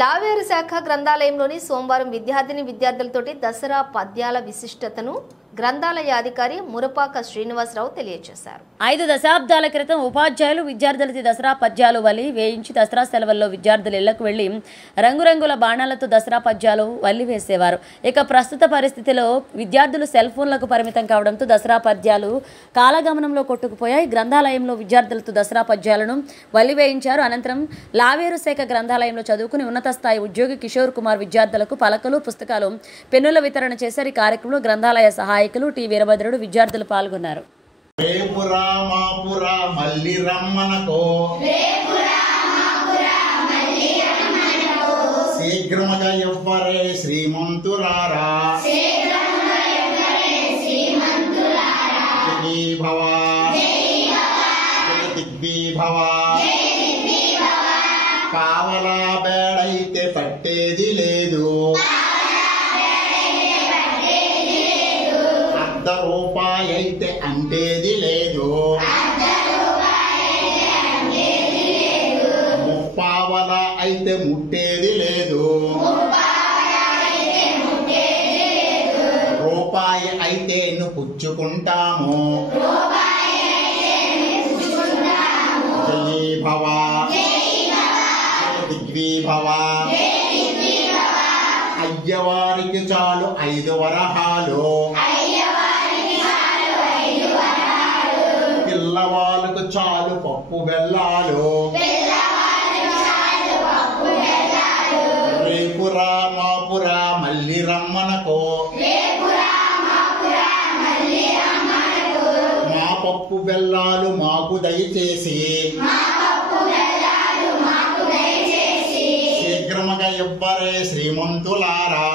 లావేరు శాఖ గ్రంథాలయంలోని సోమవారం విద్యార్థులతోటి దసరా పద్యాల విశిష్టతను గ్రంథాలయాధికారి మురపాక శ్రీనివాసరావు తెలియజేశారు. 5 దశాబ్దాల క్రితం ఉపాధ్యాయులు విద్యార్థులకి దసరా పద్యాలు వల్లి వేయించి దసరా సెలవుల్లో విద్యార్థులు ఇళ్లకు వెళ్లి రంగురంగుల బాణాలతో దసరా పద్యాలు వల్లి వేసేవారు. ఇక ప్రస్తుత పరిస్థితిలో విద్యార్థులు సెల్ ఫోన్లకు పరిమితం కావడంతో దసరా పద్యాలు కాలగమనంలో కొట్టుకుపోయాయి. గ్రంథాలయంలో విద్యార్థులతో దసరా పద్యాలను వల్లి వేయించారు. అనంతరం లావేరు శాఖ గ్రంథాలయంలో చదువుకుని ఉన్నత స్థాయి ఉద్యోగి కిషోర్ కుమార్ విద్యార్థులకు పలకలు, పుస్తకాలు, పెన్నుల వితరణ చేశారు. ఈ కార్యక్రమంలో గ్రంథాలయ సహాయకులు టి వీరభద్రుడు విద్యార్థులు పాల్గొన్నారు. శీఘ్రముగా ఎవ్వరే శ్రీమంతులారా పావలా బేడైతే పట్టేది లేదు, రూపాయి అయితే అంటేది లేదు, ముప్పావల అయితే ముట్టేది లేదు, రూపాయి అయితే ఎన్ను పుచ్చుకుంటాము. జయీ భవ దిగ్వీ భవ. అయ్యవారికి చాలు 5 వరహాలు, పిల్లవాళ్ళకు చాలు పప్పు బెల్లాలు. రేపురా మాపురా మళ్ళీ రమ్మనకో, మా పప్పు బెల్లాలు మాకు దయచేసి శీఘ్రముగా ఇవ్వరే శ్రీమంతులారా.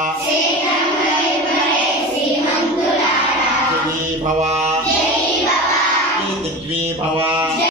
జయీ భవ దిగ్వీ భవ.